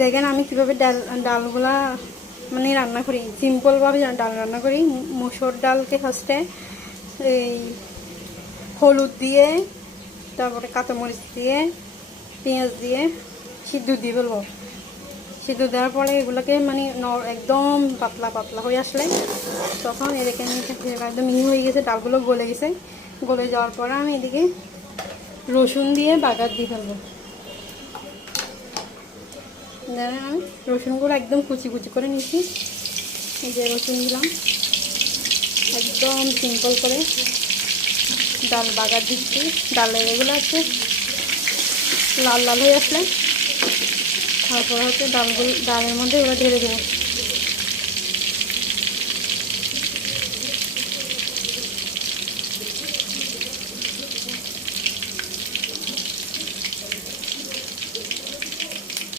দেখেন আমি কীভাবে ডালগুলা মানে রান্না করি, সিম্পলভাবে ডাল রান্না করি। মুসুর ডালকে ফার্স্টে এই হলুদ দিয়ে, তারপরে কাঁচামরিচ দিয়ে, পেঁয়াজ দিয়ে সিদ্ধ দিয়ে ফেলবো। সিদ্ধ দেওয়ার পরে এগুলোকে মানে একদম পাতলা পাতলা হয়ে আসলে তখন এদিকে একদম হয়ে গেছে, ডালগুলো গলে গেছে। গলে যাওয়ার পরে আমি এদিকে রসুন দিয়ে বাগার দিয়ে ফেলবো। আমি রসুনগুলো একদম কুচি কুচি করে নিচ্ছি। এই যে রসুন দিলাম, একদম সিম্পল করে ডাল বাগার দিচ্ছি। ডালের এগুলো হচ্ছে লাল লাল হয়ে আসলে তারপরে হচ্ছে ডালের মধ্যে এগুলো ঢেলে দেবো।